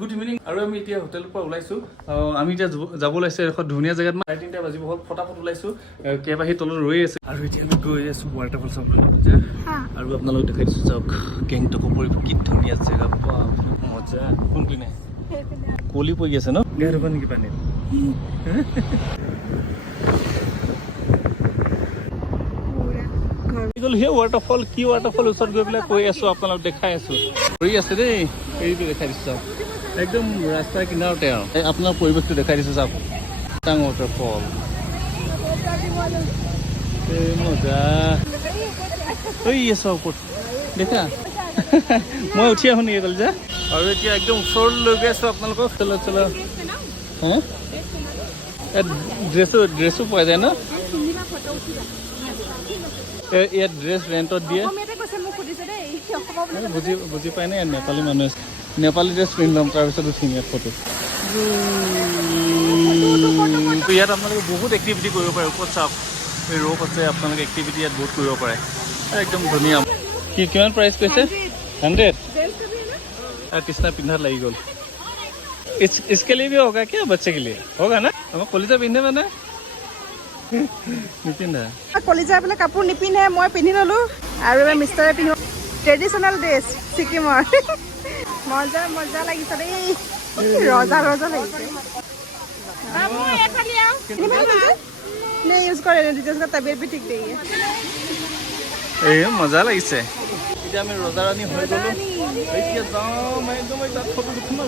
good evening আৰু আমি এতিয়া হোটেলৰ পৰা ওলাইছো আমি এতিয়া যাব ওলাইছো এখন ধুনীয়া জেগাত 3:30 বাজিব হ'ল ফটাফট ওলাইছো কেবাহি তলত ৰৈ আছে আৰু এতিয়া আমি গৈ আছো ৱাটাৰফল চাব আৰু আপোনালোক দেখাই দিছো চাওক গেংটকৰ পৰিৱেশ কি ধুনীয়া জেগা মজা কোন পিনে কলি পৰি আছে ন গাড়ী পানী কি পানী সেই ৱাটাৰফল কি ৱাটাৰফল ওচৰত গৈ পেলাই কৈ আছো আপোনালোক দেখাই আছো ৰৈ আছে দেই এইটো দেখাই দিছো চাওক একদম ৰাস্তাৰ কিনাৰতে আৰু আপোনাৰ পৰিৱেশটো দেখাই দিছো চাওক টাং ৱাটাৰফল মজা ঐ আছে ওপৰত দেখা মই উঠি আহো নেকি কল যে আৰু এতিয়া একদম ওচৰলৈ লৈ গৈ আছো আপোনালোকক চলো চলো হা ড্ৰেছো পোৱা যায় ন ইয়াত ড্ৰেছ ৰেণ্টত দিয়ে বুজি পাই নাই নেপালী মানুহ আছে নেপালী ড্ৰেছ পিন্ধি ল'ম তাৰপিছত উঠিম ইয়াত ফটো ইয়াত আপোনালোকে বহুত এক্টিভিটি কৰিব পাৰে ওপৰত চাওক এই ৰ'প আছে আপোনালোকে এক্টিভিটি ইয়াত বহুত কৰিব পাৰে একদম ধুনীয়া কিমান প্ৰাইচ কৈছে 100 कृष्णा पिंधा लगी गोल इसके लिए भी होगा क्या बच्चे के लिए होगा ना हम कलिजा पिंधे मैंने निपिंधा कलिजा पे कापूर निपिंधे मैं पिंधि ललो और मिस्टर पिंधो ट्रेडिशनल ड्रेस सिक्किमर मजा मजा लगिছে দেই रजा रजा लगिছে बाबू ऐसा ले आओ नहीं यूज करे जिसका तबीयत भी ठीक नहीं है ए मजा लगिছে এতিয়া আমি ৰজাৰাণী হৈ গলো এতিয়া যাওঁ মই একদম তাত ফটো উঠিম